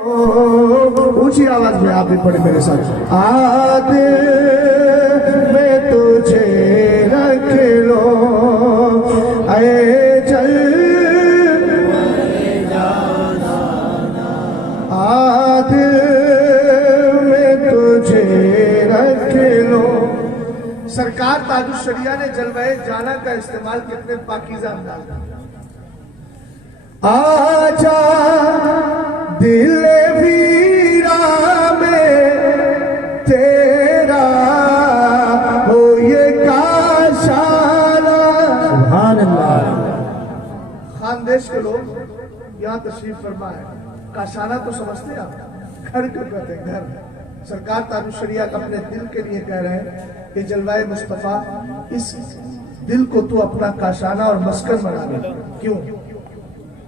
اونچی آواز میں آپ بھی پڑھیں میرے ساتھ. آدھے میں تجھے رکھ لو اے چل آدھے میں تجھے رکھ لو. سرکار تاج الشریعہ نے جلوہ جانا کا استعمال کتنے پاکیزہ انداز میں. آجا دل ویرا میں تیرا ہو یہ کاشانہ. سبحان اللہ. خاندیش کے لوگ یہاں تشریف فرما ہے. کاشانہ تو سمجھتے ہیں آپ, گھر کیوں کہتے ہیں گھر. سرکار تاج الشریعہ اپنے دل کے لیے کہہ رہے ہیں کہ جلوہ مصطفیٰ اس دل کو تو اپنا کاشانہ اور مسکن بنا دے. کیوں؟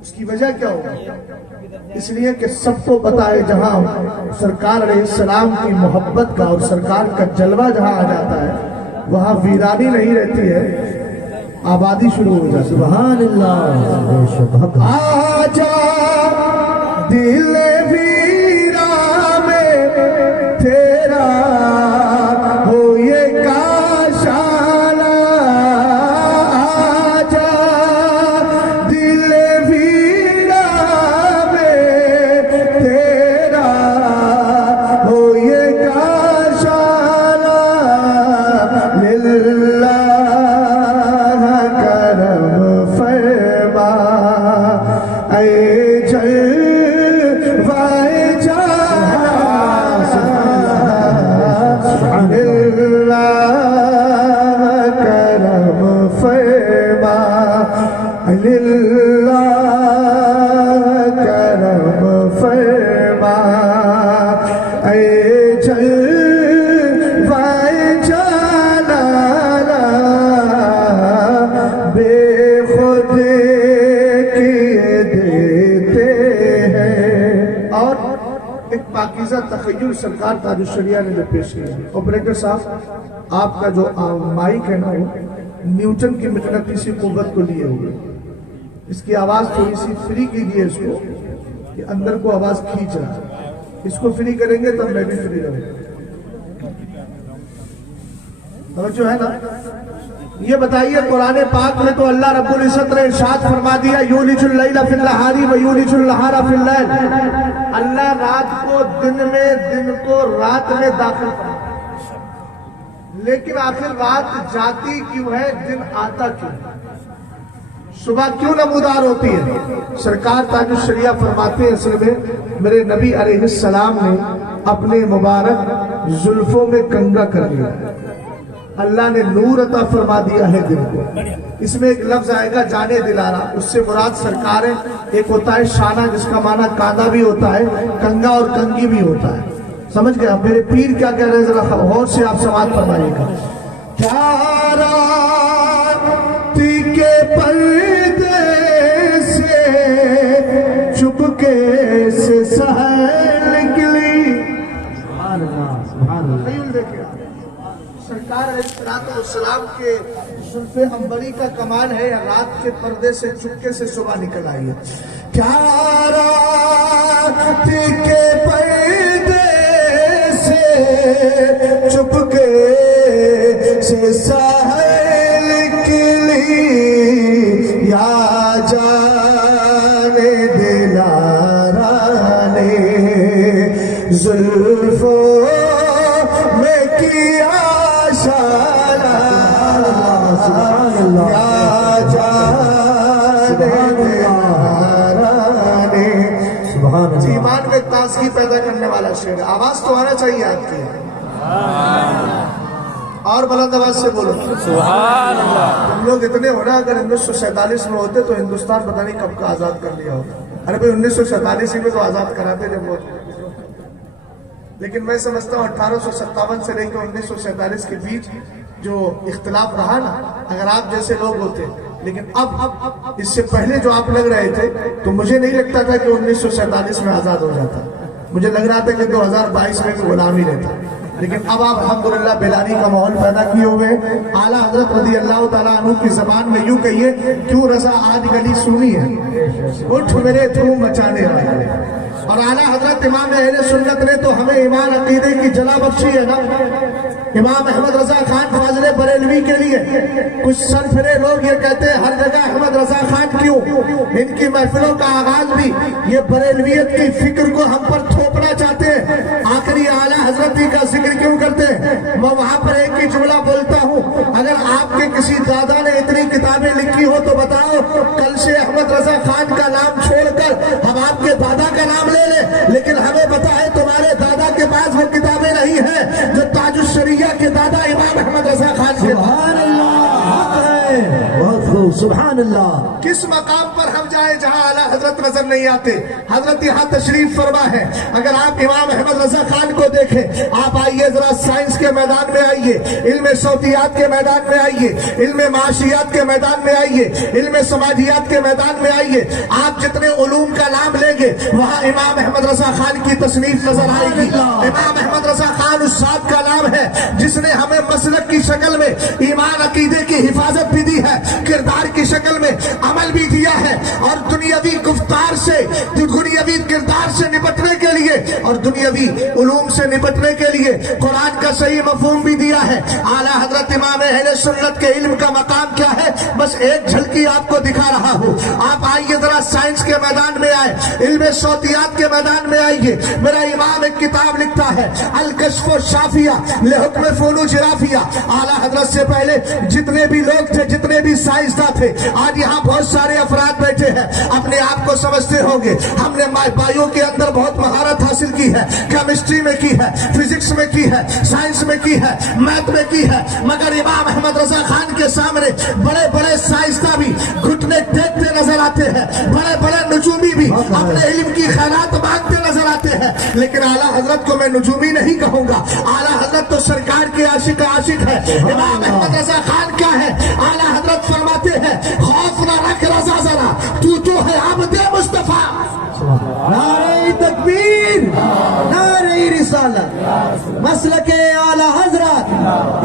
اس کی وجہ کیا ہوگا؟ اس لیے کہ سب کو پتا ہے جہاں سرکار علیہ السلام کی محبت کا اور سرکار کا جلوہ جہاں آ جاتا ہے وہاں ویرانی نہیں رہتی ہے, آبادی شروع ہو جاتی. سبحان اللہ. آجا دل ویرا میں تیرا ہو یہ کاشانہ. آجا دل ویرا میں تیرا ہو یہ کاشانہ. للہ کرم فرما اے جلوہ جانا. للہ کرم فرما للہ کرم فرما اے جلوہ جانا. بے خود کیے دیتے ہیں. اور ایک پاکیزہ تخیل سرکار تاج الشریعہ نے جو پیش کیا. آپریٹر صاحب آپ کا جو مائک ہے نا وہ نیوٹن کی مقناطیسی قوت کو لیے ہوئے. اس کی آواز تھوڑی سی فری کیجیے اس کو کہ اندر کو آواز کھینچ رہا ہے. اس کو فری کریں گے تب میں بھی فری رہوں گا. توجہ ہے نا. یہ بتائیے قرآن پاک میں تو اللہ رب العزت نے ارشاد فرما دیا یولج اللیل فی النہار و یولج النہار فی اللیل. اللہ رات کو دن میں, دن کو رات میں داخل کرتا. لیکن آخر رات جاتی کیوں ہے, دن آتا کیوں ہے, صبح کیوں نمودار ہوتی ہے؟ سرکار تاج الشریعہ فرماتے ہیں اصل میں میرے نبی علیہ السلام نے اپنے مبارک زلفوں میں کنگا کر لیا. اللہ نے نور عطا فرما دیا ہے دل کو. اس میں ایک لفظ آئے گا جانے دلارا, اس سے مراد سرکار ہے. ایک ہوتا ہے شانہ جس کا معنی کاندھا بھی ہوتا ہے, کنگا اور کنگی بھی ہوتا ہے. سمجھ گئے؟ اب میرے پیر کیا کہہ رہے ہیں ذرا غور سے آپ سماعت فرمائیے گا. کیا راتی کے پردے سے چپکے سے سحر نکلی. سبحان اللہ, سبحان اللہ. خیال دیکھیں سرکار علیہ السلام کے زلف عنبری کا کمال ہے. رات کے پردے سے چپکے سے صبح نکل آئی ہے. کیا رات کے پردے سے چپکے سے سحر نکلی. یا جانے دلارا نے زلفوں میں کیا شانہ. یا جانے دلارا نے. ایمان میں تازگی پیدا کرنے والا شعر. آواز تو آنا چاہیے آپ کی, اور بلند آواز سے بولو سبحان اللہ. تم لوگ اتنے ہو نا, اگر 1947 میں ہوتے تو ہندوستان پتہ نہیں کب کا آزاد کر لیا ہوتا. ارے بھائی 1947 میں تو آزاد کراتے جب وہ. لیکن میں سمجھتا ہوں 1857 سے لے کے 1947 کے بیچ جو اختلاف رہا نا, اگر آپ جیسے لوگ ہوتے. لیکن اب اس سے پہلے جو آپ لگ رہے تھے تو مجھے نہیں لگتا تھا کہ 1947 میں آزاد ہو جاتا. مجھے لگ رہا تھا کہ 2022 میں بھی غلام ہی رہتا. لیکن اب آپ الحمدللہ بیلانی کا ماحول پیدا کیے ہوئے. اعلیٰ حضرت رضی اللہ تعالیٰ عنہ کی زبان میں یوں کہیے, کیوں رضا آج گلی سونی ہے, اٹھ میرے دھوم مچانے والے. اور اعلیٰ حضرت امام اہل سنت نے تو ہمیں ایمان عقیدے کی جلا بخشی ہے نا. امام احمد رضا خان فاضل بریلوی کے لیے کچھ سرفرے لوگ یہ کہتے ہیں ہر جگہ احمد رضا خان کیوں. ان کی محفلوں کا آغاز بھی یہ بریلویت کی فکر کو ہم پر تھوپنا چاہتے ہیں. آخری اعلیٰ حضرت کا ذکر کیوں کرتے ہیں؟ میں وہاں پر ایک ہی جملہ بولتا ہوں، اگر آپ کے کسی دادا نے اتنی کتابیں لکھی ہو تو بتاؤ، کل سے احمد رضا خان کا نام چھوڑ کر ہم آپ کے دادا کا نام لے لیں. لیکن ہمیں پتا ہے تمہارے دادا کے پاس وہ کتابیں نہیں ہیں جو تاج الشریعہ کے دادا امام احمد رضا خان کے. سبحان اللہ، بہت خوب، سبحان اللہ. کس مقام پر ہم جائیں جہاں اعلیٰ حضرت نظر نہیں آتے؟ حضرت یہاں تشریف فرما ہے. اگر آپ امام احمد رضا خان کو دیکھیں، آپ آئیے ذرا سائنس کے میدان میں آئیے، علم صوتیات کے میدان میں آئیے، علم معاشیات کے میدان میں آئیے، علم سماجیات کے میدان میں آئیے. آپ جتنے علوم کا نام لیں گے وہاں امام احمد رضا خان کی تصنیف نظر آئے گی. امام احمد رضا خان اس ذات کا نام ہے جس نے ہمیں مسلک کی شکل میں ایمان عقیدے کی حفاظت بھی دی ہے، کردار کی شکل میں عمل بھی دیا ہے، اور دنیاوی گفتار سے، دنیاوی کردار سے نپٹنے کے لیے اور دنیاوی علوم سے نپٹنے کے لیے قرآن کا صحیح مفہوم بھی دیا ہے. اعلیٰ حضرت امام اہل سنت کے علم کا مقام کیا ہے بس ایک جھلکی آپ کو دکھا رہا ہوں. آپ آئیے ذرا سائنس کے میدان میں آئے، علم صوتیات کے میدان میں آئیے. میرا امام ایک کتاب لکھتا ہے الکشف الشافیہ لحکم فنون جرافیہ. اعلیٰ حضرت سے پہلے جتنے بھی لوگ تھے، جتنے بھی سائنسداں تھے، آج یہاں بہت سارے افراد بیٹھے ہیں، اپنے آپ کو سمجھتے ہوں گے ہم نے بایو کے اندر بہت مہارت حاصل کی ہے، کیمسٹری میں کی ہے، فزکس میں کی ہے، سائنس میں کی ہے، میتھ میں کی ہے. مگر امام احمد رضا خان کے سامنے بڑے بڑے سائنسداں بھی گھٹنے ٹیکتے نظر آتے ہیں، بڑے بڑے نجومی بھی اپنے علم کی خیرات مانگتے نظر آتے ہیں. لیکن اعلیٰ حضرت کو میں نجومی نہیں کہوں گا، اعلیٰ حضرت تو سرکار کے عاشق ہے. امام احمد رضا خان کیا ہے؟ اعلیٰ حضرت فرماتے ہیں خوف نہ رکھ رضا ذرا، تو ہے عبد مصطفیٰ. نعرہ تکبیر، نعرہ رسالت، مسلک اعلیٰ حضرت،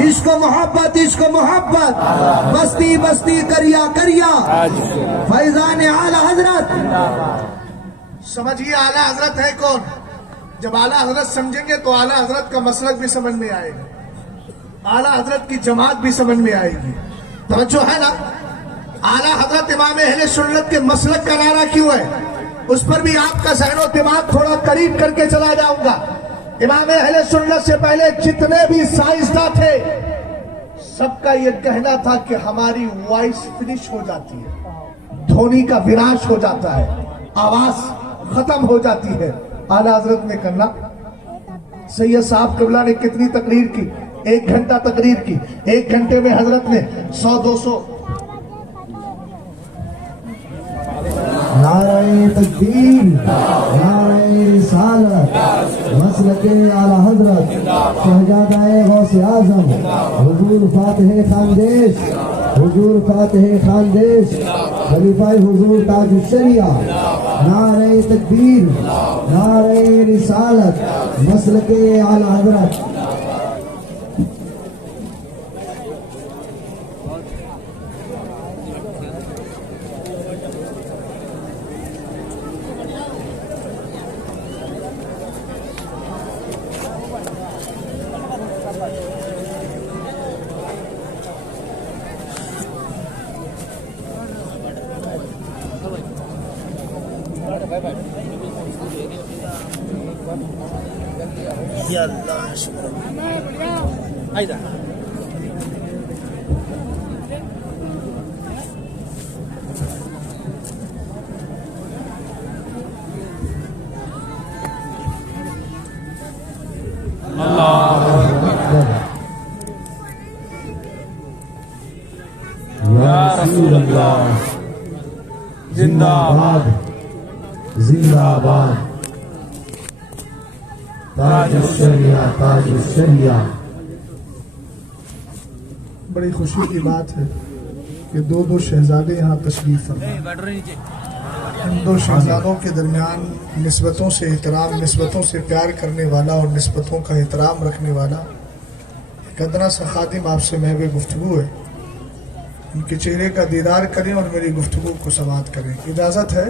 عشق و محبت، عشق و محبت، بستی بستی کریا کریا، فیضان اعلیٰ حضرت. سمجھیے اعلیٰ حضرت ہے کون. جب اعلیٰ حضرت سمجھیں گے تو اعلیٰ حضرت کا مسلک بھی سمجھ میں آئے گا، اعلیٰ حضرت کی جماعت بھی سمجھ میں آئے گی. توجہ ہے نا. اعلیٰ حضرت امام اہل سنت کے مسلک کا نعرہ کیوں ہے اس پر بھی آپ کا ذہن و دماغ تھوڑا قریب کر کے چلا جاؤں گا. امام اہل سنت سے پہلے جتنے بھی سائنسداں تھے سب کا یہ کہنا تھا کہ ہماری وائس فنش ہو جاتی ہے، دھونی کا وراش ہو جاتا ہے، آواز ختم ہو جاتی ہے. اعلیٰ حضرت نے کرنا. سید صاحب قبلہ نے کتنی تقریر کی؟ 1 گھنٹہ تقریر کی. 1 گھنٹے میں حضرت نے 100-200. نعرہ تکبیر، نعرہ رسالت، مسلک اعلیٰ حضرت شہزادہ غوث اعظم حضور فاتح خاندیش، حضور فاتح خاندیش، خلیفہ حضور تاج الشریعہ. نعرہ تکبیر، نعرہ رسالت، مسلک اعلیٰ حضرت. یا اللہ شکر. یا رسول اللہ، زندہ باد، زندہ باد، تاج الشریعہ، تاج الشریعہ. بڑی خوشی کی بات ہے کہ 2 شہزادے یہاں تشریف فرما. ان 2 شہزادوں کے درمیان نسبتوں سے احترام، نسبتوں سے پیار کرنے والا اور نسبتوں کا احترام رکھنے والا ایک ادنا سا خادم آپ سے محو گفتگو ہے. ان کے چہرے کا دیدار کریں اور میری گفتگو کو سماعت کریں. اجازت ہے؟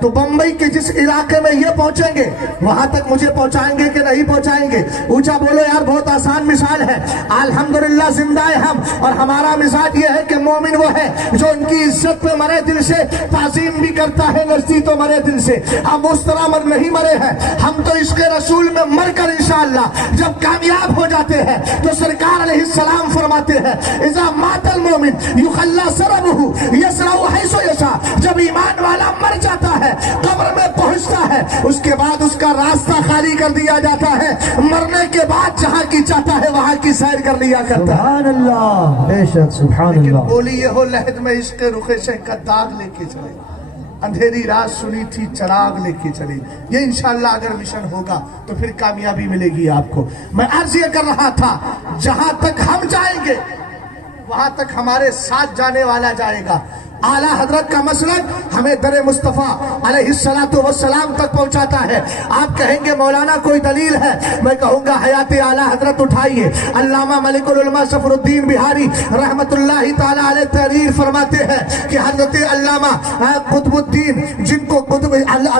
تو بمبئی کے جس علاقے میں یہ پہنچیں گے وہاں تک مجھے پہنچائیں گے کہ نہیں پہنچائیں گے؟ اونچا بولو یار، بہت آسان مثال ہے۔ الحمدللہ زندہ ہے ہم، اور ہمارا مزاج یہ ہے کہ مومن وہ ہے جو ان کی عزت پہ مرے دل سے، تعظیم بھی کرتا ہے نزدی تو مرے دل سے۔ ہم اس طرح نہیں مرے ہیں، ہم تو عشق رسول میں مر کر انشاءاللہ جب کامیاب ہو جاتے ہیں تو سرکار علیہ السلام فرماتے ہیں اذا مات المومن یخلی سربہ یسرع حیث یشاء، جب ایمان والا مر جاتا ہے، قبر میں پہنچتا ہے، اس کے بعد اس کا راستہ خالی کر دیا جاتا ہے، مرنے کے بعد جہاں کی چاہتا ہے وہاں کی سیر کر لیا کرتا ہے۔ سبحان اللہ، بے شک سبحان لیکن اللہ۔ بولی یہ ہو لہد میں عشق رخ شہ کا داغ لے کے چلے، اندھیری رات سنی تھی چراغ لے کے چلے۔ یہ انشاءاللہ اگر مشن ہوگا تو پھر کامیابی ملے گی آپ کو۔ میں عرض یہ کر رہا تھا جہاں تک ہم جائیں گے وہاں تک ہمارے ساتھ جانے والا جائے گا۔ اعلیٰ حضرت کا مسلک ہمیں در مصطفیٰ علیہ السلام تک پہنچاتا ہے۔ آپ کہیں گے مولانا کوئی دلیل ہے؟ میں کہوں گا حیات اعلیٰ حضرت اٹھائیے۔ علامہ ملک العلماء صفر الدین بہاری رحمت اللہ تعالیٰ علیہ تحریر فرماتے ہیں کہ حضرت علامہ قطب الدین، جن کو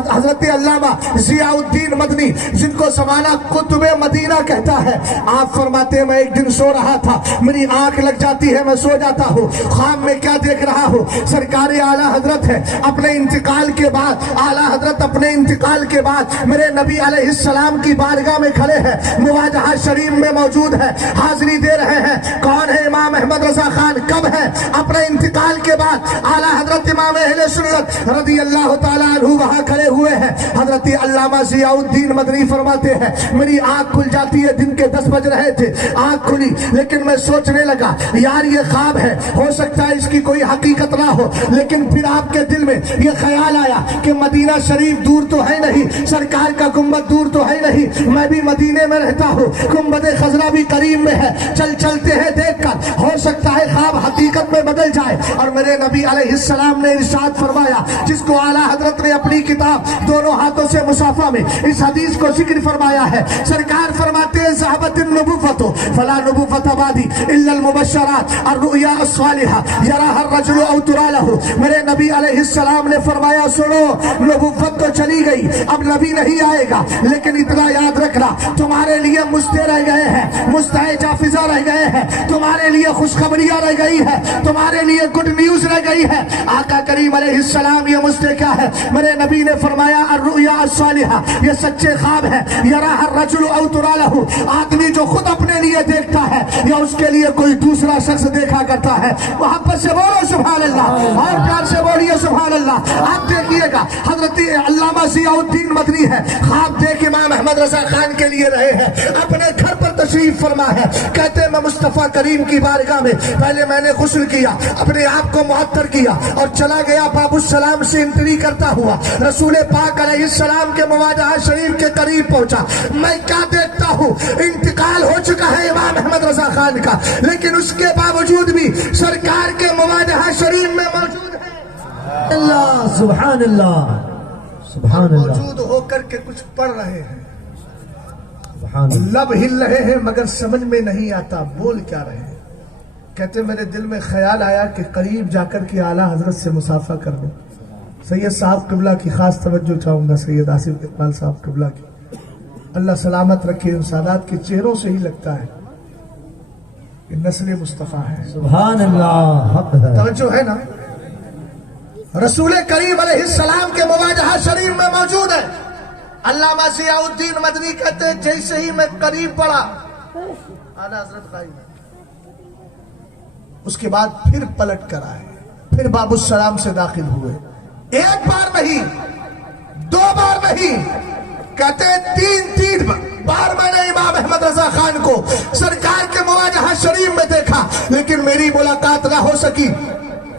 حضرت علامہ ضیاء الدین مدنی، جن کو زمانہ قطب مدینہ کہتا ہے، آپ فرماتے ہیں میں ایک دن سو رہا تھا، میری آنکھ لگ جاتی ہے، میں سو جاتا ہوں، خواب میں کیا دیکھ رہا ہوں؟ سرکار اعلیٰ حضرت ہے، اپنے انتقال کے بعد اعلیٰ حضرت اپنے انتقال کے بعد میرے نبی علیہ السلام کی بارگاہ میں کھڑے ہیں، مواجہہ شریف میں موجود ہے، حاضری دے رہے ہیں۔ کون ہے؟ امام احمد رضا خان۔ کب ہے؟ اپنے انتقال کے بعد اعلیٰ حضرت امام اہل سنت رضی اللہ تعالیٰ عنہ وہاں کھڑے ہوئے ہیں۔ حضرت علامہ ضیاء الدین مدنی فرماتے ہیں میری آنکھ کھل جاتی ہے، دن کے 10 بج رہے تھے، آنکھ کھلی، لیکن میں سوچنے لگا یار یہ خواب ہے، ہو سکتا ہے اس کی کوئی حقیقت نہ ہو، لیکن پھر آپ کے دل میں یہ خیال آیا کہ مدینہ شریف دور تو ہے نہیں، سرکار کا گنبد دور تو ہے نہیں، میں بھی مدینے میں رہتا ہوں، گنبد خضرا بھی قریب میں ہے، چلتے ہیں دیکھ کر، ہو سکتا ہے خواب حقیقت میں بدل جائے۔ اور میرے نبی علیہ السلام نے ارشاد فرمایا، جس کو اعلیٰ حضرت نے اپنی کتاب دونوں ہاتھوں سے مصافہ میں اس حدیث کو ذکر فرمایا ہے، سرکار فرماتے ہیں ذهبت النبوۃ فلا نبوۃ بعدی الا المبشرات الرؤیا الصالحہ یراها الرجل او ترى له۔ میرے نبی علیہ السلام نے فرمایا سنو، نبوت تو چلی گئی، اب نبی نہیں آئے گا، لیکن اتنا یاد رکھنا تمہارے لیے مجدے رہ گئے ہیں، مستعد جافزہ رہ گئے ہیں، تمہارے لیے خوشخبریاں رہ گئی ہے، تمہارے لیے گڈ نیوز رہ گئی ہے۔ آقا کریم علیہ السلام یہ مجدے کیا ہے؟ میرے نبی نے فرمایا الرؤیا الصالحہ، یہ سچے خواب ہے، یراها الرجل او ترى له، آدمی جو خود اپنے لیے دیکھتا ہے یا اس کے لیے کوئی دوسرا شخص دیکھا کرتا ہے۔ وہاں پر سے بولو سبحان اللہ، اور پیار سے بولیے سبحان اللہ۔ آپ دیکھیے گا حضرت علامہ ضیاء الدین مدنی ہے، خواب دیکھ امام احمد رضا خان کے لیے رہے ہیں، اپنے گھر پر تشریف فرما ہے، کہتے ہیں میں مصطفیٰ کریم کی بارگاہ میں پہلے میں نے غسل کیا، اپنے آپ کو معطر کیا اور چلا گیا باب السلام سے انٹری کرتا ہوا، رسول پاک علیہ السلام کے مواجہہ شریف کے قریب پہنچا۔ میں کیا دیکھتا ہوں؟ انتقال ہو چکا ہے امام احمد رضا خان کا، لیکن اس کے باوجود بھی سرکار کے مواجہہ شریف میں موجود ہے۔ اللہ سبحان اللہ، سبحان اللہ، موجود ہو کر کے کچھ پڑھ رہے ہیں، سبحان اللہ۔ لب ہل رہے ہیں مگر سمجھ میں نہیں آتا بول کیا رہے ہیں۔ کہتے میرے دل میں خیال آیا کہ قریب جا کر کے اعلیٰ حضرت سے مصافحہ کر لوں۔ سید صاحب قبلہ کی خاص توجہ چاہوں گا، سید آصف اقبال صاحب قبلہ کی، اللہ سلامت رکھے، ان سادات کے چہروں سے ہی لگتا ہے کہ نسل مصطفیٰ ہے۔ سبحان اللہ، حق ہے۔ توجہ ہے نا؟ رسول کریم علیہ السلام کے مواجہہ شریف میں موجود ہے۔ علامہ ضیاء الدین مدنی کہتے ہیں جیسے ہی میں قریب پڑا اعلیٰ حضرت قائم ہے، اس کے بعد پھر پلٹ کر آئے، پھر باب السلام سے داخل ہوئے، ایک بار نہیں، 2 بار نہیں، کہتے ہیں 3 بار میں نے امام احمد رضا خان کو سرکار کے مواجہہ شریف میں دیکھا، لیکن میری ملاقات نہ ہو سکی،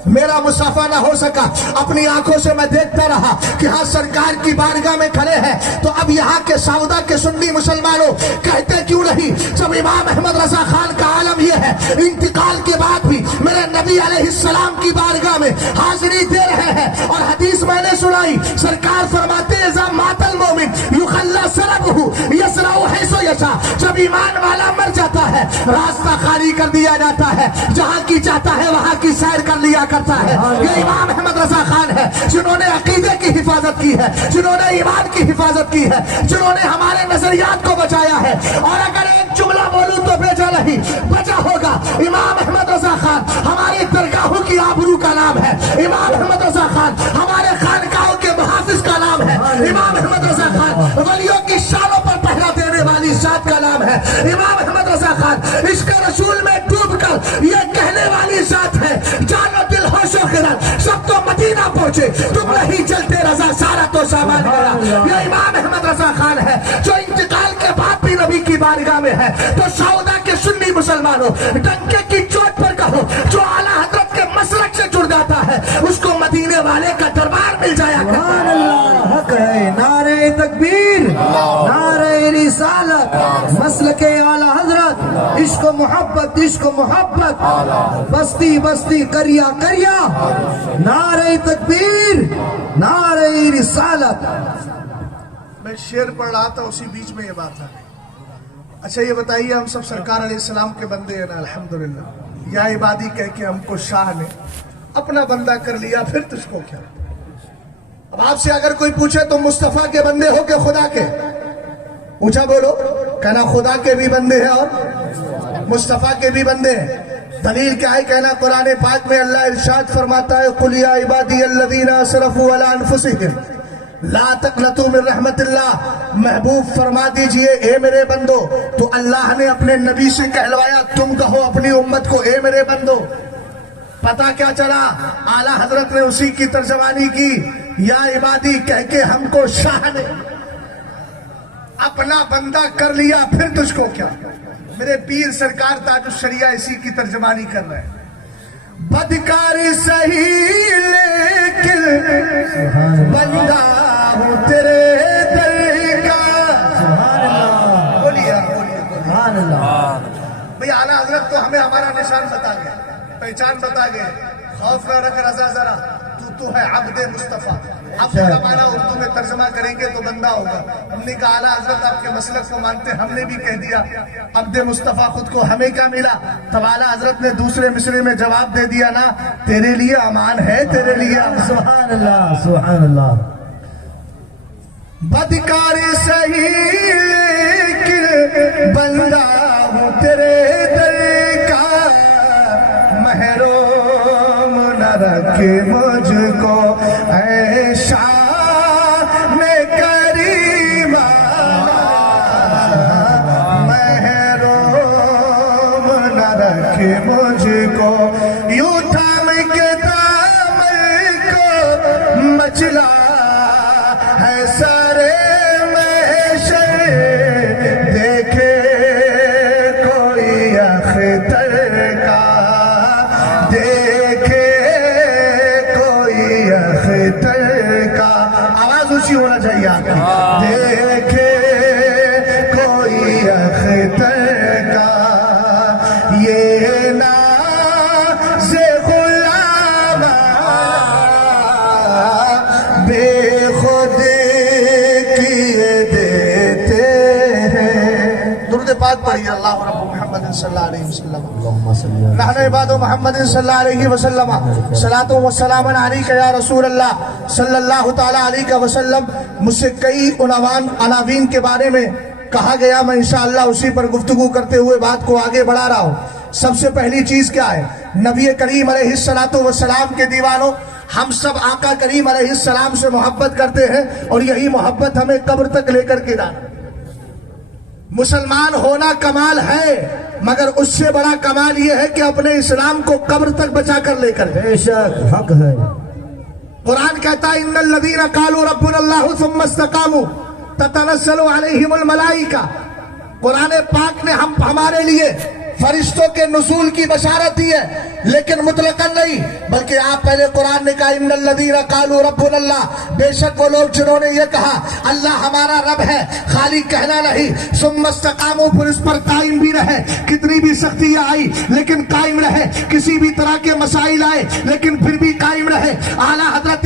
میرا مصافحہ نہ ہو سکا۔ اپنی آنکھوں سے میں دیکھتا رہا کہ ہاں سرکار کی بارگاہ میں کھڑے ہیں، تو اب یہاں کے سعودہ کے سنی مسلمانوں کہتے کیوں نہیں؟ جب امام احمد رضا خان کا عالم یہ ہے، انتقال کے بعد بھی میرے نبی علیہ السلام کی بارگاہ میں حاضری دے رہے ہیں، اور حدیث میں نے سنائی، سرکار فرماتے ہیں اذا مات المومن یخلی سربہ یسرع حیث یشاء، جب ایمان والا مر جاتا ہے راستہ خالی کر دیا جاتا ہے، جہاں کی چاہتا ہے وہاں کی سیر کر لیا کرتا ہے۔ یہ امام احمد رضا خان ہے جنہوں نے عقیدے کی حفاظت حفاظت کی ہے، جنہوں نے ایمان کی حفاظت کی ہے، جنہوں نے ہمارے نظریات کو بچایا ہے. اور اگر ایک جملہ بولوں تو بھیجا نہیں بچا ہوگا. امام احمد رضا خان ہماری درگاہوں کی آبرو کا نام ہے. امام احمد رضا خان ہمارے خانقاہوں کے محافظ کا نام ہے. امام احمد رضا خان ولیوں کی شانوں پر پہرا دینے والی ذات کا نام ہے. امام احمد رضا خان عشق رسول میں ڈوب کر یہ کہنے والی ذات ہے، جان و دل ہوش و خرد سب تو مدینہ پہنچے، تم نہیں چلتے رضا سارا تو سامان گیا. یہ امام احمد رضا خان ہے جو انتقال کے بعد بھی نبی کی بارگاہ میں ہے. تو سودا کے سنی مسلمانوں، ڈنکے کی چوٹ پر کہو، جو اعلیٰ حضرت کے مسلک سے جڑ جاتا ہے اس کو مدینے والے کا دربار مل جایا کرتا سبحان ہے. اللہ حق ہے. نعرہ تکبیر، نعرہ رسالت، مسلک اعلی حضرت، عشق و محبت، عشق و محبت، بستی بستی کریا کریا. نعرہ تکبیر، نعرہ رسالت. میں شعر پڑھ رہا تھا، اسی بیچ میں یہ بات ہے. اچھا یہ بتائیے، ہم سب سرکار علیہ السلام کے بندے ہیں نا الحمدللہ. یا عبادی کہہ کے ہم کو شاہ نے اپنا بندہ کر لیا، پھر تجھ کو کیا؟ اب آپ سے اگر کوئی پوچھے تو مصطفیٰ کے بندے ہو کہ خدا کے؟ اونچا بولو. کہنا خدا کے بھی بندے ہیں اور مصطفیٰ کے بھی بندے ہیں. دلیل کیا ہے؟ کہنا قرآن پاک میں اللہ ارشاد فرماتا ہے قُلْ يَا عِبَادِيَ الَّذِينَ أَسْرَفُوا عَلَىٰ أَنفُسِهِمْ لا تقنطوا من رحمت اللہ. محبوب فرما دیجئے اے میرے بندو. تو اللہ نے اپنے نبی سے کہلوایا، تم کہو اپنی امت کو اے میرے بندو. پتہ کیا چلا؟ اعلیٰ حضرت نے اسی کی ترجمانی کی، یا عبادی کہہ کے ہم کو شاہ نے اپنا بندہ کر لیا، پھر تجھ کو کیا؟ میرے پیر سرکار تاج الشریعہ اسی کی ترجمانی کر رہے ہیں. بدکاری صحیح لیکن بندہ ہوں تیرے در کا. بولیے سبحان اللہ. بھئی اعلیٰ حضرت تو ہمیں ہمارا نشان بتا گئے، پہچان بتا گئے. خوف نہ رکھ رضا ذرا، تو ہے عبد مصطفیٰ. اب کا معنی اردو میں ترجمہ کریں گے تو بندہ ہوگا. ہم نے کہا اعلیٰ حضرت آپ کے مسلک کو مانتے، ہم نے بھی کہہ دیا عبد مصطفیٰ خود کو ہمیں کیا ملا. تب اعلیٰ حضرت نے دوسرے مصرے میں جواب دے دیا نا، تیرے لیے امان ہے، تیرے لیے امان. سبحان اللہ سبحان اللہ. بدکاری صحیح لیکن بندہ ہوں تیرے در کا. محروم نہ رکھے مجھ کو اے شان کریم. محروم نہ رکھے مجھ کو، یوں تھام کے دامن کو مچلا ہے سارے محشر. دیکھے کوئی اختر کا، دیکھے کوئی اختر کا. آواز اونچی ہونا چاہیے آپ کی. دیکھے کوئی اختر کا، یہ ناز غلام بے خود کیے دیتے ہیں. درود پاک پڑھیے. اللہ رب محمد صلی اللہ علیہ وسلم. اللہم صلی اللہ نحن عباد محمد صلی اللہ علیہ وسلم. صلاۃ و سلام علیک یا رسول اللہ صلی اللہ تعالی علیہ وسلم. مجھ سے کئی عناوین کے بارے میں کہا گیا، میں انشاءاللہ اسی پر گفتگو کرتے ہوئے بات کو آگے بڑھا رہا ہوں. سب سے پہلی چیز کیا ہے؟ نبی کریم علیہ السلام کے دیوانوں، ہم سب آقا کریم علیہ السلام سے محبت کرتے ہیں اور یہی محبت ہمیں قبر تک لے کر کے جانا. مسلمان ہونا کمال ہے، مگر اس سے بڑا کمال یہ ہے کہ اپنے اسلام کو قبر تک بچا کر لے کر جائے. بے شک حق ہے. قرآن کہتا ہے ان الذین قالوا ربنا اللہ ثم استقاموا تتنزل علیہم الملائکہ. قرآن پاک نے ہمارے لیے فرشتوں کے نزول کی بشارت دی ہے، لیکن مطلقاً نہیں، بلکہ آپ پہلے قرآن نے کہا ان الذین قالوا ربنا اللہ. بے شک وہ لوگ جنہوں نے یہ کہا اللہ ہمارا رب ہے، خالی کہنا نہیں. ثم استقاموا، پھر اس پر قائم بھی رہے. کتنی بھی سختیاں آئی لیکن قائم رہے، کسی بھی طرح کے مسائل آئے لیکن پھر بھی قائم رہے. اعلیٰ حضرت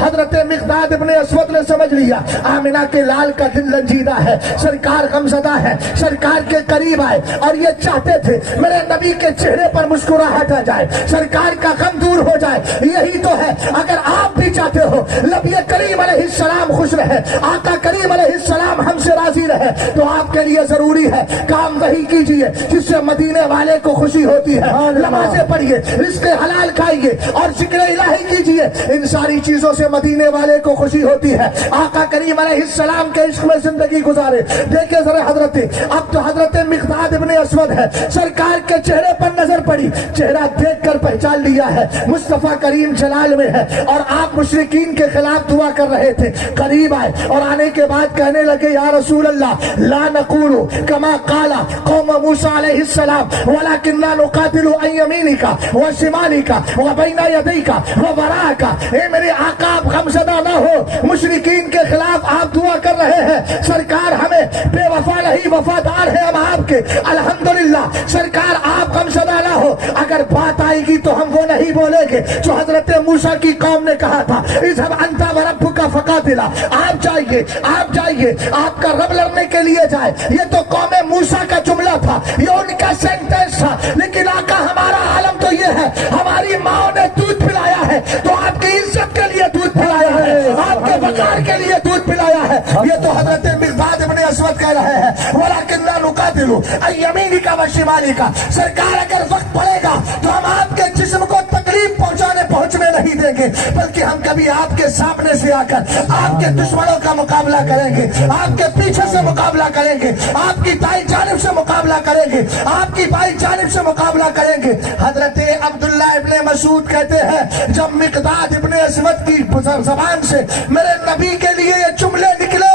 حضرت مقداد ابن اسود نے سمجھ لیا آمنہ کے لال کا دل رنجیدہ ہے, سرکار غمزدہ ہے, سرکار کے قریب آئے اور یہ چاہتے تھے میرے نبی کے چہرے پر مسکراہٹ آ جائے, سرکار کا غم دور ہو جائے. یہی تو ہے, اگر آپ بھی چاہتے ہو نبی کریم علیہ السلام خوش رہے, آقا کریم علیہ السلام ہم سے راضی رہے, تو آپ کے لیے ضروری ہے کام وہی کیجئے جس سے مدینے والے کو خوشی ہوتی ہے. نمازیں پڑھیے, رزق حلال کھائیے اور ذکر الہی کیجئے, ان ساری چیزوں سے مدینے والے کو خوشی ہوتی ہے. آقا کریم علیہ السلام کے عشق میں زندگی گزارے. دیکھیں ذرا حضرت, اب تو حضرت مقداد ابن اسود ہے, سرکار کے چہرے پر نظر پڑی, چہرہ دیکھ کر پہچان لیا ہے مصطفیٰ کریم جلال میں ہے, اور آپ مشرکین کے خلاف دعا کر رہے تھے. قریب آئے اور آنے کے بعد کہنے لگے یا رسول اللہ لا نقول کما قال قوم موسیٰ علیہ السلام ولکننا نقاتل عن یمینک وشمالک وبین یدیک ووراءک. اے میرے آقا آپ غمزدہ نہ ہو, مشرکین کے خلاف آپ دعا کر رہے ہیں, سرکار ہمیں بے وفا نہیں وفادار ہیں ہم آپ کے, الحمدللہ. سرکار آپ غمزدہ نہ ہو, اگر بات آئے گی تو ہم وہ نہیں بولیں گے جو حضرت موسیٰ کی قوم نے کہا تھا اذهب انت وربک فقاتلا, آپ جائیے, آپ جائیے, آپ کا رب لڑنے کے لیے جائے. یہ تو قوم موسیٰ کا جملہ تھا, یہ ان کا سینٹنس تھا, لیکن آقا ہمارا عالم تو یہ ہے ہماری ماں نے دودھ پلایا ہے تو آپ کی عزت کے لیے دودھ پلایا ہے, آپ کے وقار کے لیے دودھ پلایا ہے. یہ تو حضرت مقداد ابن اسود کہہ رہے ہیں ولکننا نقاتل عن یمینک وشمالک. سرکار اگر وقت پڑے گا تو ہم آپ کے جسم کو تکلیف پہنچنے نہیں دیں گے, بلکہ ہم کبھی آپ کے سامنے سے آ کر آپ کے دشمنوں کا مقابلہ کریں گے, آپ کے پیچھے سے مقابلہ کریں گے, آپ کی دائیں جانب سے مقابلہ کریں گے, آپ کی بائیں جانب سے مقابلہ کریں گے. حضرت عبداللہ ابن مسعود کہتے ہیں جب مقداد ابن اسود کی زبان سے میرے نبی کے لیے یہ جملے نکلے,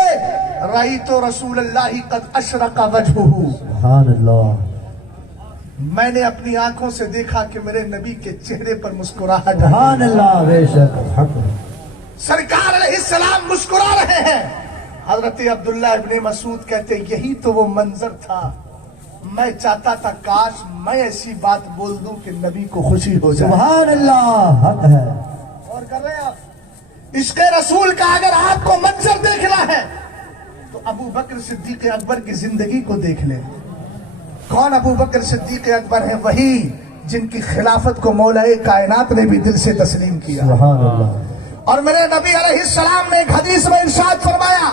رأیت رسول اللہ قد اشرق وجہہ, سبحان اللہ, میں نے اپنی آنکھوں سے دیکھا کہ میرے نبی کے چہرے پر مسکراہٹ آئی. سبحان اللہ, بے شک حق. سرکار علیہ السلام مسکرا رہے ہیں. حضرت عبداللہ ابن مسعود کہتے یہی تو وہ منظر تھا, میں چاہتا تھا کاش میں ایسی بات بول دوں کہ نبی کو خوشی ہو جائے. سبحان اللہ, حق ہے. اور کر رہے ہیں آپ, عشق رسول کا اگر آپ کو منظر دیکھنا ہے تو ابو بکر صدیق اکبر کی زندگی کو دیکھ لیں. کون ابو بکر صدیق اکبر ہیں؟ وہی جن کی خلافت کو مولا کائنات نے بھی دل سے تسلیم کیا. سبحان اللہ. اور میرے نبی علیہ السلام نے ایک حدیث میں ارشاد فرمایا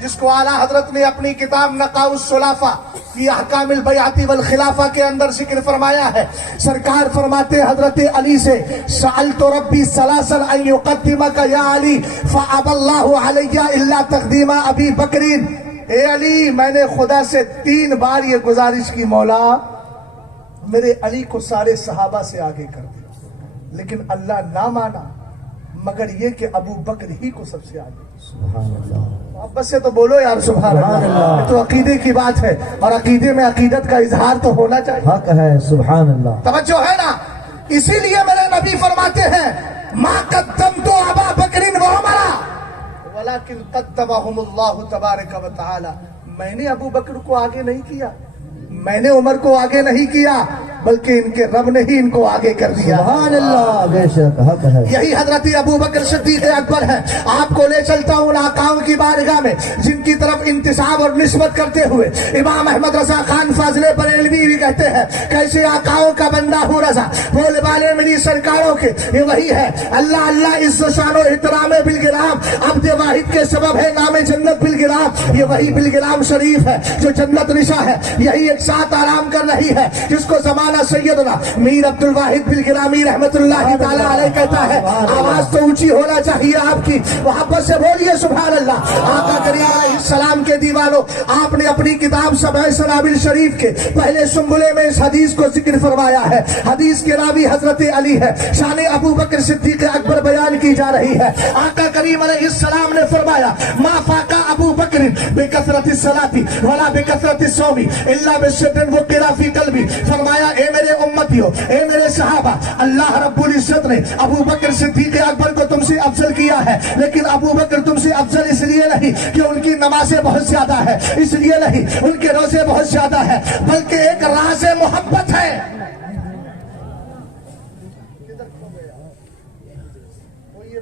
جس کو اعلیٰ حضرت نے اپنی کتاب نقاء الصلافہ فی احکام البیعۃ والخلافہ کے اندر ذکر فرمایا ہے. سرکار فرماتے حضرت علی سے سألت ربی ثلاثا ان یقدمک یا علی فابى اللہ علی الا تقدیم ابی بکرین. اے علی, میں نے خدا سے 3 بار یہ گزارش کی مولا میرے علی کو سارے صحابہ سے آگے کر دے, لیکن اللہ نہ مانا مگر یہ کہ ابو بکر ہی کو سب سے آگے. سبحان اللہ. محبت سے تو بولو یار سبحان اللہ. یہ تو عقیدے کی بات ہے اور عقیدے میں عقیدت کا اظہار تو ہونا چاہیے. حق ہے. سبحان اللہ. توجہ ہے نا, اسی لیے میرے نبی فرماتے ہیں ما قدمت ابا بکر و عمر ولكن قدمهم اللہ تبارک و تعالی. میں نے ابو بکر کو آگے نہیں کیا, میں نے عمر کو آگے نہیں کیا, بلکہ ان کے رب نے ہی ان کو آگے کر دیا. سبحان اللہ, بے شک حق ہے. یہی حضرت ابو بکر صدیق اکبر ہے. آپ کو لے چلتا ہوں ان آقاؤں کی بارگاہ میں جن کی طرف انتساب اور نسبت کرتے ہوئے امام احمد رضا خان فاضلے بریلوی بھی کہتے ہیں کیسے آقاؤں کا بندہ ہوں رضا, بولے والے میری سرکاروں کے. یہ وہی ہے اللہ اللہ عزت شان و احترام بالگرام, عبد واحد کے سبب ہے نام جنت بالگرام. یہ وہی بالگرام شریف ہے جو جنت نشا ہے. یہی ایک ساتھ آرام کر رہی ہے جس کو زمانہ سیدنا میر عبد الواحد بالگرامی رحمت اللہ تعالی علیہ کہتا ہے. آواز تو اونچی ہونا چاہیے آپ کی, محبت سے بولیے سبحان اللہ. آقا کریم علیہ السلام کے دیوانوں, آپ نے اپنی کتاب سبع سنابل شریف کے پہلے سنبلے میں اس حدیث کو ذکر فرمایا ہے. حدیث کے راوی حضرت علی ہے, شان ابو بکر صدیق اکبر بیان کی جا رہی ہے. آقا کریم علیہ السلام نے فرمایا ما فاقا ابو بکر بکثرت الصلاۃ ولا بکثرت الصوم الا بالشدن وقرا فی قلبی. فرمایا اے میرے امتیوں, اے میرے صحابہ, اللہ رب العزت نے ابو بکر صدیق اکبر کو تم سے افضل کیا ہے, لیکن ابو بکر تم سے افضل اس لیے نہیں کہ ان کی نمازیں بہت زیادہ ہے, اس لیے نہیں ان کے روزے بہت زیادہ ہے, بلکہ ایک راز محبت ہے.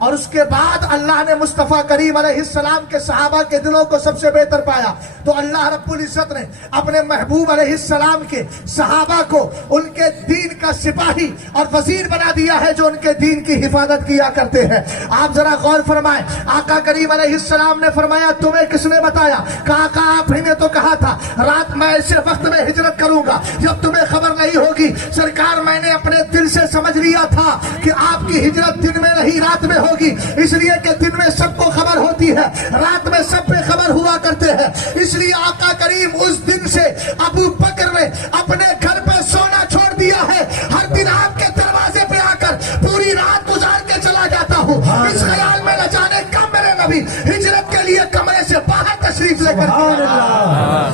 اور اس کے بعد اللہ نے مصطفیٰ کریم علیہ السلام کے صحابہ کے دلوں کو سب سے بہتر پایا، تو اللہ رب العزت نے اپنے محبوب علیہ السلام کے صحابہ کو ان کے دین کا سپاہی اور وزیر بنا دیا ہے جو ان کے دین کی حفاظت کیا کرتے ہیں۔ آپ ذرا غور فرمائیں، آقا کریم علیہ السلام نے فرمایا تمہیں کس نے بتایا؟ کہا آپ ہی نے تو کہا تھا رات میں ایسے وقت میں ہجرت کروں گا جب تمہیں خبر نہیں ہوگی۔ سرکار میں نے اپنے دل سے سمجھ لیا تھا کہ آپ کی ہجرت دن میں نہیں رات میں ہوگی، اس لیے کہ دن میں سب کو خبر ہوتی ہے، رات میں سب پہ خبر ہوا کرتے ہیں۔ اس لیے آقا کریم اس دن سے ابو بکر نے اپنے گھر پہ سونا چھوڑ دیا ہے، ہر دن آپ کے دروازے پہ آ کر پوری رات گزار کے چلا جاتا ہوں، اس خیال میں نہ جانے کب میرے نبی ہجرت کے لیے کمرے سے باہر تشریف لے کر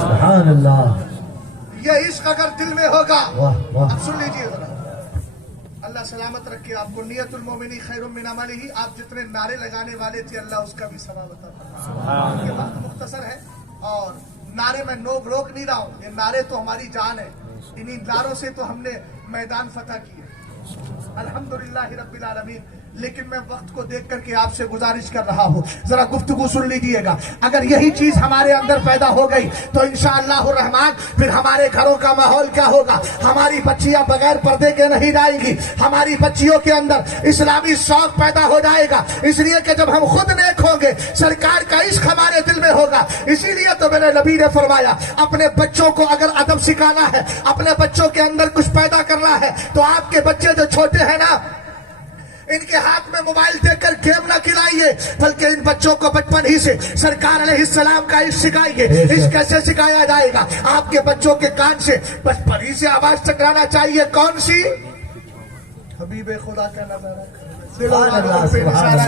سبحان اللہ۔ یہ عشق اگر دل میں ہوگا، واہ واہ، اب سن لیجیے ذرا، اللہ سلامت رکھے آپ کو۔ نیت المومنی خیر من عملہ، آپ جتنے نعرے لگانے والے تھے اللہ اس کا بھی ثواب عطا فرمائے۔ یہ وقت مختصر ہے اور نعرے میں روک نہیں رہا ہوں، یہ نعرے تو ہماری جان ہے، انہی نعروں سے تو ہم نے میدان فتح کیے الحمدللہ رب العالمین۔ لیکن میں وقت کو دیکھ کر کے آپ سے گزارش کر رہا ہوں، ذرا گفتگو سن لیجئے گا۔ اگر یہی چیز ہمارے اندر پیدا ہو گئی تو انشاءاللہ الرحمن پھر ہمارے گھروں کا ماحول کیا ہوگا؟ ہماری بچیاں بغیر پردے کے نہیں جائیں گی، ہماری بچیوں کے اندر اسلامی شوق پیدا ہو جائے گا، اس لیے کہ جب ہم خود نیک ہوں گے سرکار کا عشق ہمارے دل میں ہوگا۔ اسی لیے تو میرے نبی نے فرمایا اپنے بچوں کو اگر ادب سکھانا ہے، اپنے بچوں کے اندر کچھ پیدا کرنا ہے تو آپ کے بچے جو چھوٹے ہیں نا، ان کے ہاتھ میں موبائل دے کر گیم نہ کھلائیے، بلکہ ان بچوں کو بچپن ہی سے سرکار علیہ السلام کا عشق سکھائیے۔ عشق کیسے سکھایا جائے گا؟ آپ کے بچوں کے کان سے بچپن ہی سے آواز ٹکرانا چاہیے، کون سی؟ حبیب خدا کا نظارہ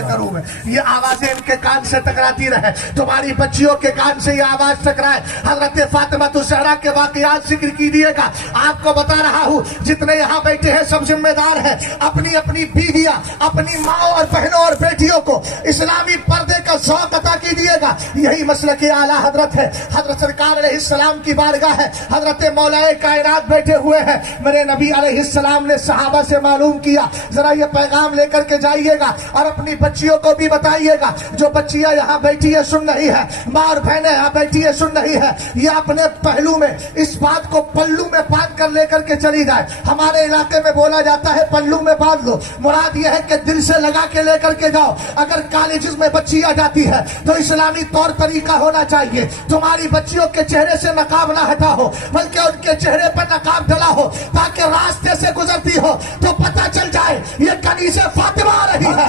کروں میں، یہ آوازیں ان کے کان سے ٹکراتی رہے، تمہاری بچیوں کے کان سے یہ آواز ٹکرائے۔ حضرت فاطمہ الزہرا کے واقعات ذکر کیجیے گا، آپ کو بتا رہا ہوں جتنے یہاں بیٹھے ہیں سب ذمہ دار ہیں، اپنی اپنی بیویاں، اپنی ماں اور بہنوں اور بیٹیوں کو اسلامی پردے کا ذوق عطا کیجیے گا۔ یہی مسلک اعلیٰ حضرت ہے، حضرت سرکار علیہ السلام کی بارگاہ ہے، حضرت مولا کائنات بیٹھے ہوئے ہیں۔ میرے نبی علیہ السلام نے صحابہ سے معلوم کیا، ذرا یہ پیغام لے کر کے جائیے گا اور اپنی بچیوں کو بھی بتائیے گا، جو بچیاں یہاں بیٹھی ہے سن رہی ہے، ماں اور بہنیں یہاں بیٹھی ہے سن رہی ہے، یہ اپنے پہلو میں اس بات کو پلو میں باندھ کر لے کر کے چلی جائے۔ ہمارے علاقے میں بولا جاتا ہے پلو میں باندھ لو، مراد یہ ہے کہ دل سے لگا کے لے کر کے جاؤ۔ اگر کالجز میں بچی آ جاتی ہے تو اسلامی طور طریقہ ہونا چاہیے، تمہاری بچیوں کے چہرے سے نقاب نہ ہٹا ہو بلکہ ان کے چہرے پر نقاب ڈلا ہو، تاکہ راستے سے گزرتی ہو تو پتہ چل جائے یہ کنیز فاطمہ آ رہی ہے،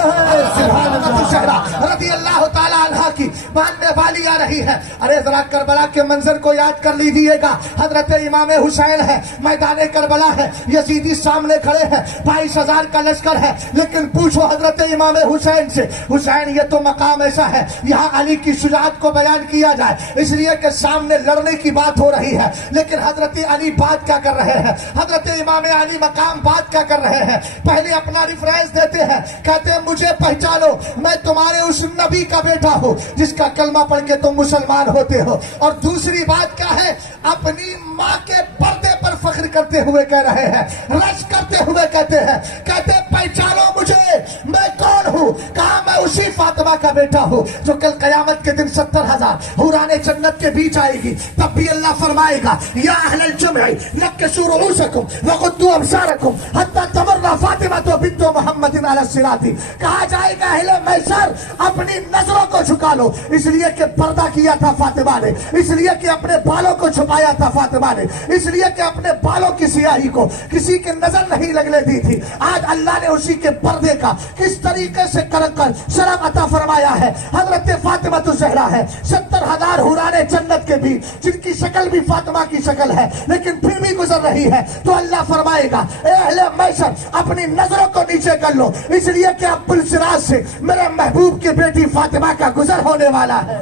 رضی اللہ تعالی عنہ کی ماننے والی آ رہی ہے۔ ارے ذرا کربلا کے منظر کو یاد کر لیجئے گا، حضرت امام حسین ہے، میدان کربلا ہے، یزیدی سامنے کھڑے ہیں، 22,000 کا لشکر ہے، لیکن پوچھو حضرت امام حسین سے، حسین یہ تو مقام ایسا ہے یہاں علی کی شجاعت کو بیان کیا جائے اس لیے کہ سامنے لڑنے کی بات ہو رہی ہے، لیکن حضرت علی بات کیا کر رہے ہیں؟ حضرت امام علی مقام بات کیا کر رہے ہیں؟ پہلے اپنا ریفرنس دیتے ہیں، کہتے ہیں مجھے پہچانو، میں تمہارے اس نبی کا بیٹا ہوں جس کا کلمہ پڑھ کے تم مسلمان ہوتے ہو۔ اور دوسری بات کیا ہے؟ اپنی ماں کے پردے پر فخر کرتے ہوئے کہہ رہے ہیں، رش کرتے ہوئے کہتے ہیں، کہتے پہچانو مجھے، میں کون ہوں؟ کہا میں اسی فاطمہ کا بیٹا ہوں جو کل قیامت کے دن 70,000 حوران جنت کے بیچ آئے گی۔ تب بھی اللہ فرمائے گا یا اہل الجمع نکسوا رؤوسکم وغضوا ابصارکم حتی تمر فاطمہ بنت محمد علی الصراط۔ کہا جائے گا اہل محشر اپنی نظروں کو جھکا لو، اس لیے کہ پردہ کیا تھا فاطمہ نے، اس لیے کہ اپنے بالوں کو چھپایا تھا فاطمہ نے، اس لیے کہ اپنے بالوں کی سیاہی کو کسی کی نظر نہیں لگنے دی تھی۔ آج اللہ نے اسی کے پردے کا کس طریقے سے کر شرف عطا فرمایا ہے۔ حضرت فاطمہ الزہرا ہے، 70,000 حوران جنت کے بھی جن کی شکل بھی فاطمہ کی شکل ہے لیکن پھر بھی گزر رہی ہے، تو اللہ فرمائے گا اے اہل محشر اپنی نظروں کو نیچے کر لو، اس لیے کہ اب پلسراج سے میرے محبوب کی بیٹی فاطمہ کا گزر ہونے والا ہے۔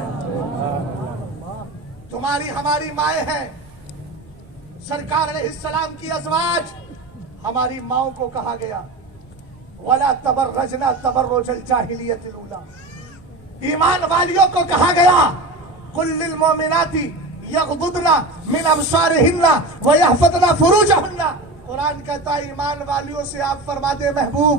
تمہاری ہماری مائیں ہیں، سرکار علیہ السلام کی ازواج، ہماری ماؤں کو کہا گیا وَلَا تَبَرَّجْنَا تَبَرُّجَ الْجَاهِلِيَّةِ الْأُولَىٰ، ایمان والیوں کو کہا گیا قُلْ لِلْمُؤْمِنَاتِ يَغْضُضْنَ مِنْ أَبْصَارِهِنَّ وَيَحْفَظْنَ فُرُوجَهُنَّ۔ قرآن کہتا ہے ایمان والیوں سے آپ فرما دے محبوب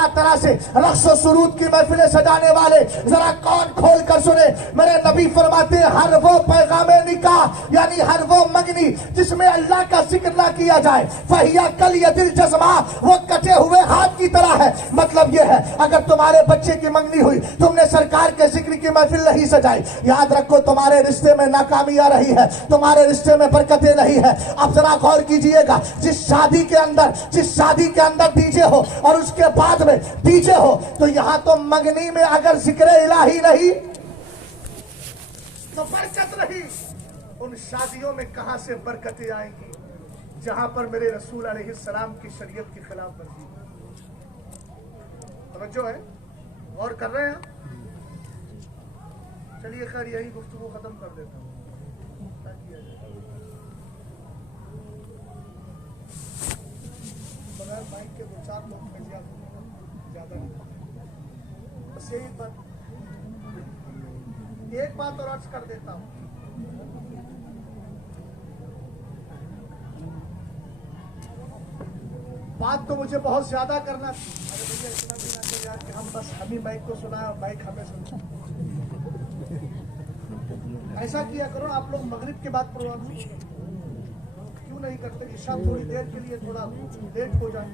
طرح طرح سے رقص و سرود کی محفلیں سجانے والے ذرا کون کھول کر سنے. میرے نبی فرماتے ہیں ہر وہ پیغام نکاح یعنی ہر وہ منگنی جس میں اللہ کا ذکر نہ کیا جائے فہیا کل ید الجزما وہ کٹے ہوئے ہاتھ کی طرح ہے. مطلب یہ ہے اگر تمہارے بچے کی منگنی ہوئی تم نے سرکار کے ذکر کی محفل نہیں سجائی یاد رکھو تمہارے رشتے میں ناکامی آ رہی ہے, تمہارے رشتے میں برکتیں نہیں ہے. اب ذرا غور کیجئے گا جس شادی کے اندر ڈی جے ہو اور اس کے بعد میں ڈی جے ہو تو یہاں تو منگنی میں اگر ذکر الہی نہیں تو برکت نہیں. ان شادیوں میں کہاں سے برکتیں آئیں گی جہاں پر میرے رسول علیہ السلام کی شریعت کی خلاف ورزی. توجہ ہے, غور کر رہے ہیں. چلیے خیر یہی گفتگو ختم کر دیتا ہوں. کیا کیا جائے بغیر مائک کے 2-4 لوگ میں زیادہ نہیں. بس ایک بات اور عرض کر دیتا ہوں. بات تو مجھے بہت زیادہ کرنا تھی. ارے مجھے اتنا بھی نہ کہ یار کہ ہم بس ہمیں مائک کو سنائیں اور مائک ہمیں سنائیں. ایسا کیا کرو آپ لوگ مغرب کے بعد پروگرام کیوں نہیں کرتے. عشاء تھوڑی دیر کے لیے تھوڑا لیٹ ہو جائے.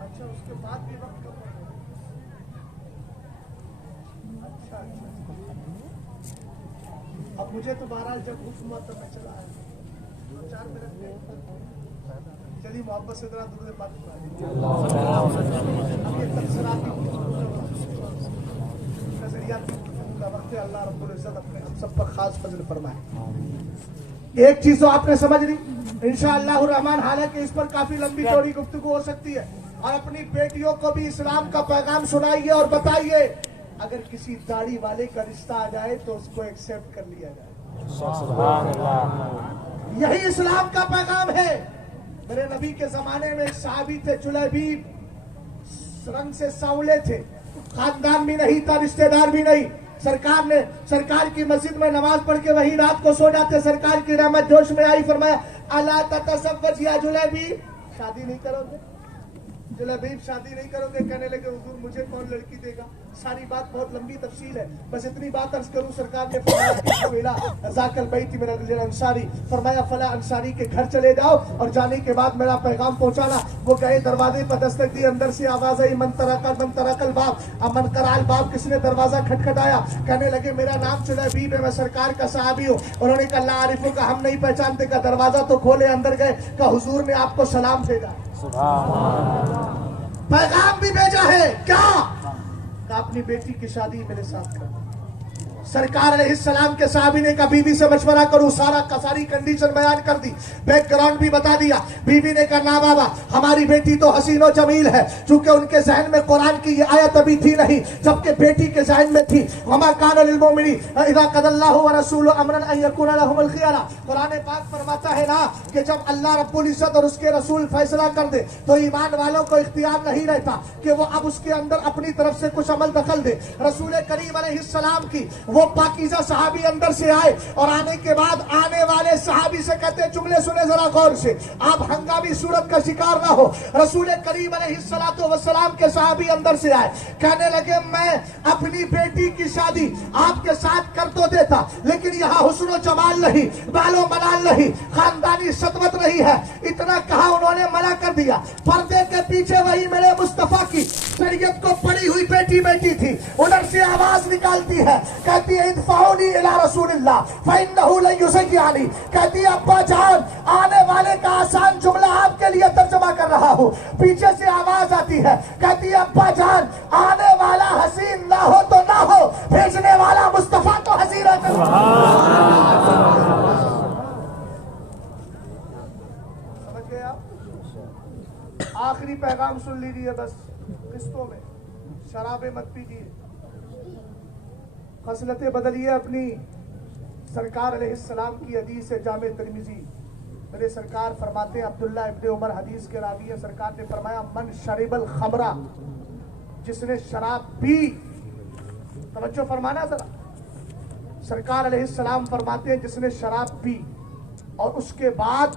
اچھا اس کے بعد بھی وقت کم ہو. اچھا اب مجھے تو بہرحال جب حکم ہوا تب میں چلا آیا. 4 منٹ چلیے محبت سے ذرا درود پاک کا وقت ہے. اللہ رب العزت اپنے ہم سب پر خاص فضل فرمائے. ایک چیز تو آپ نے سمجھ لی انشاءاللہ الرحمن. حالانکہ اس پر کافی لمبی چوڑی گفتگو ہو سکتی ہے اور اپنی بیٹیوں کو بھی اسلام کا پیغام سنائیے اور بتائیے اگر کسی داڑھی والے کا رشتہ آ جائے تو اس کو ایکسپٹ کر لیا جائے. سبحان اللہ. یہی اسلام کا پیغام ہے. میرے نبی کے زمانے میں ایک صحابی تھے جلیبیب رنگ سے سانولے تھے, خاندان بھی نہیں تھا, رشتہ دار بھی نہیں. سرکار کی مسجد میں نماز پڑھ کے وہی رات کو سو جاتے. سرکار کی رحمت جوش میں آئی, فرمایا الا تتزوج یا جلیبیب, شادی نہیں کرو گے؟ جلیبیب شادی نہیں کرو گے. کہنے لگے حضور مجھے کون لڑکی دے گا. ساری بات بہت لمبی تفصیل ہے, بس اتنی بات عرض کروں. سرکار نے فرمایا ذاک البیت من الرجل انصاری, فرمایا فلاں انصاری کے گھر چلے جاؤ اور جانے کے بعد میرا پیغام پہنچانا. وہ گئے, دروازے پر دستک دی, اندر سے آواز آئی من طرق الباب. اب من قرع الباب, کس نے دروازہ کھٹکھٹایا. کہنے لگے میرا نام جلیبیب ہے, میں سرکار کا صحابی ہوں. انہوں نے کہا لا عارفوں کا, ہم نہیں پہچانتے. کا دروازہ تو کھولے, اندر گئے. کہ حضور نے آپ کو سلام بھیجا, پیغام بھی بھیجا ہے. کیا کہ اپنی بیٹی کی شادی میرے ساتھ کر. سرکار علیہ السلام کے صحابی نے کہا بیوی سے مشورہ کروں. ساری کنڈیشن بیان کر دی, بیک گراؤنڈ بھی بتا دیا. بیوی نے کہا نا بابا, ہماری بیٹی تو حسین و جمیل ہے. چونکہ ان کے ذہن میں قرآن کی یہ آیت ابھی تھی نہیں, جبکہ بیٹی کے ذہن میں تھی. وما کان للمؤمنین اذا قضى الله ورسوله امرا ان يكون لهم الخيار. قرآن پاک فرماتا ہے نا کہ جب اللہ رب العزت اور اس کے رسول فیصلہ کر دے تو ایمان والوں کو اختیار نہیں رہتا کہ وہ اب اس کے اندر اپنی طرف سے کچھ عمل دخل دے. رسول کریم علیہ السلام کی وہ پاکیزہ صحابی اندر سے آئے اور آنے کے بعد آنے والے صحابی سے کہتے ہیں جملے سنے ذرا غور سے, آپ ہنگامی صورت کا شکار نہ ہو. رسول کریم علیہ السلام کے صحابی اندر سے آئے, کہنے لگے میں اپنی بیٹی کی شادی آپ کے ساتھ کر تو دیتا, لیکن یہاں حسن و جمال نہیں, بال و ملال نہیں, خاندانی سطوت نہیں ہے. اتنا کہا انہوں نے منع کر دیا. پردے کے پیچھے وہی میرے مصطفیٰ کی شریعت کو پڑی ہوئی بیٹی تھی, ادھر سے آواز نکالتی ہے, کہتی ہے ادفعونی الی رسول اللہ فإنہ لن یضیعنی. کہتی ہے ابا جان, آنے والے کا آسان جملہ آپ کے لیے ترجمہ کر رہا ہوں. پیچھے سے آواز آتی ہے, کہتی ہے ابا جان, آنے والا حسین نہ ہو تو نہ ہو, بھیجنے والا مصطفیٰ تو حسین ہے. سمجھ گئے آپ؟ آخری پیغام سن لیجیے بس قسطوں میں. شرابیں مت پیجیے, خصلتیں بدلیے اپنی. سرکار علیہ السلام کی حدیث ہے جامع ترمذی, میرے سرکار فرماتے ہیں, عبداللہ ابن عمر حدیث کے راوی ہے, سرکار نے فرمایا من شرب الخمرہ, جس نے شراب پی. توجہ فرمانا ذرا. سرکار علیہ السلام فرماتے ہیں جس نے شراب پی اور اس کے بعد